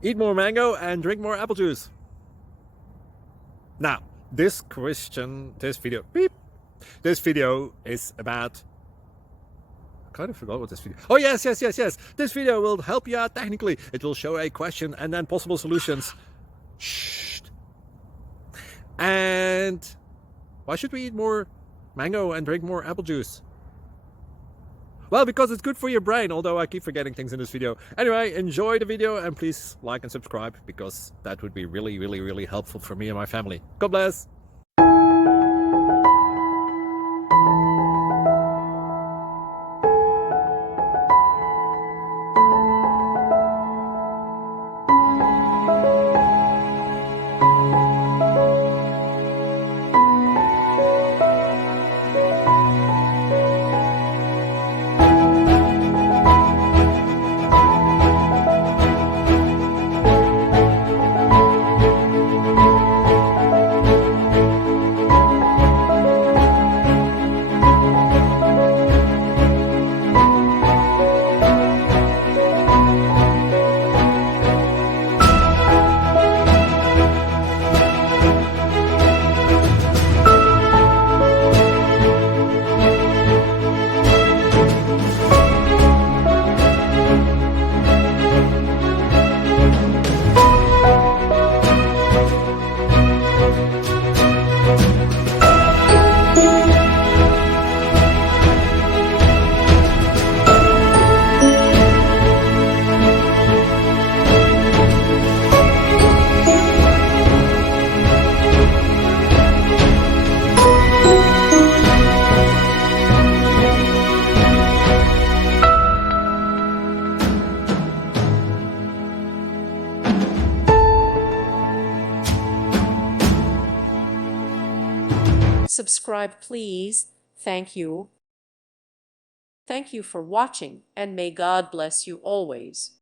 Eat more mango and drink more apple juice. Now, this video is about... I kind of forgot what this video... Oh, yes. This video will help you out technically. It will show a question and then possible solutions. Shh. And why should we eat more mango and drink more apple juice? Well, because it's good for your brain, although I keep forgetting things in this video. Anyway, enjoy the video and please like and subscribe, because that would be really helpful for me and my family. God bless! Subscribe, please. Thank you. Thank you for watching, and may God bless you always.